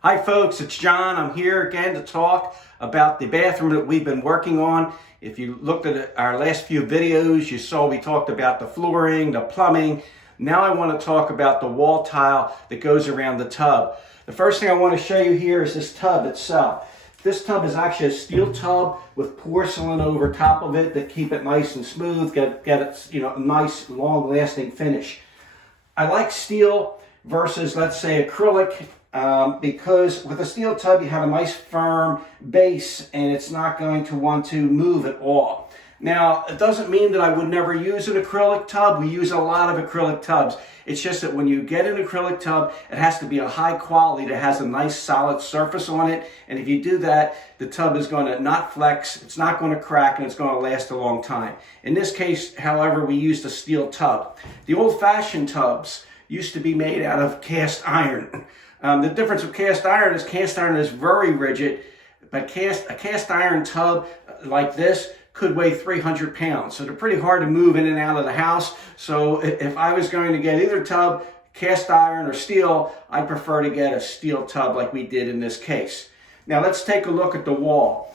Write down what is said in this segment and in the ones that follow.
Hi folks, it's John. I'm here again to talk about the bathroom that we've been working on. If you looked at our last few videos, you saw we talked about the flooring, the plumbing. Now I want to talk about the wall tile that goes around the tub. The first thing I want to show you here is this tub itself. This tub is actually a steel tub with porcelain over top of it to keep it nice and smooth, get it, a nice long-lasting finish. I like steel versus, let's say, acrylic. Because with a steel tub you have a nice firm base and it's not going to want to move at all. Now, it doesn't mean that I would never use an acrylic tub. We use a lot of acrylic tubs. It's just that when you get an acrylic tub, it has to be a high quality that has a nice solid surface on it. And if you do that, the tub is going to not flex, it's not going to crack, and it's going to last a long time. In this case, however, we used a steel tub. The old-fashioned tubs used to be made out of cast iron. The difference with cast iron is very rigid, but a cast iron tub like this could weigh 300 pounds. So they're pretty hard to move in and out of the house. So if I was going to get either tub, cast iron or steel, I'd prefer to get a steel tub like we did in this case. Now let's take a look at the wall.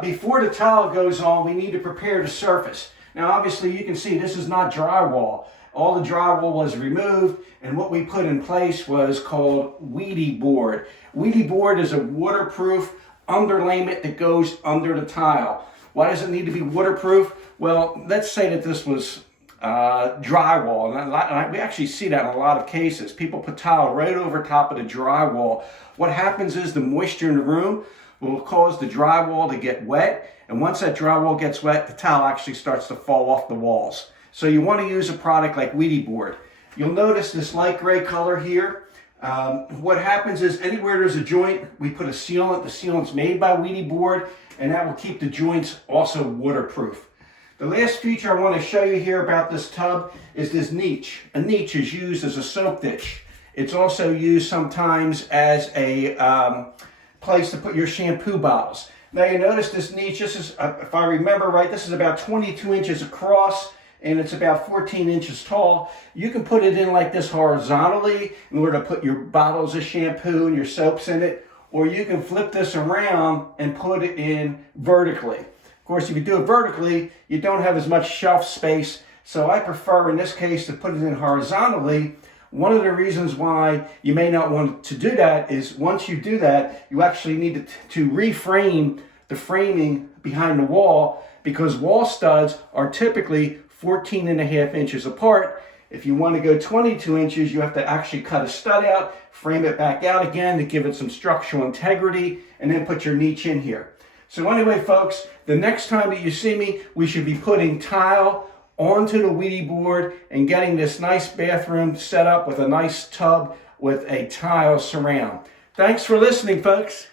Before the tile goes on, we need to prepare the surface. Now obviously you can see this is not drywall. All the drywall was removed, and what we put in place was called Weedy board. Weedy board is a waterproof underlayment that goes under the tile. Why does it need to be waterproof? Well, let's say that this was drywall, and we actually see that in a lot of cases. People put tile right over top of the drywall. What happens is the moisture in the room will cause the drywall to get wet, and once that drywall gets wet, the tile actually starts to fall off the walls. So you want to use a product like Weedy board. You'll notice this light gray color here. What happens is anywhere there's a joint, we put a sealant. The sealant's made by Weedy board, and that will keep the joints also waterproof. The last feature I want to show you here about this tub is this niche. A niche is used as a soap dish. It's also used sometimes as a place to put your shampoo bottles. Now you notice this niche, this is, if I remember right, this is about 22 inches across, and it's about 14 inches tall. You can put it in like this horizontally in order to put your bottles of shampoo and your soaps in it, or you can flip this around and put it in vertically. Of course, if you do it vertically, you don't have as much shelf space, so I prefer in this case to put it in horizontally. One of the reasons why you may not want to do that is once you do that, you actually need to reframe the framing behind the wall, because wall studs are typically 14.5 inches apart. If you want to go 22 inches, you have to actually cut a stud out, frame it back out again to give it some structural integrity, and then put your niche in here. So anyway, folks, the next time that you see me, we should be putting tile onto the Weedy board and getting this nice bathroom set up with a nice tub with a tile surround. Thanks for listening, folks.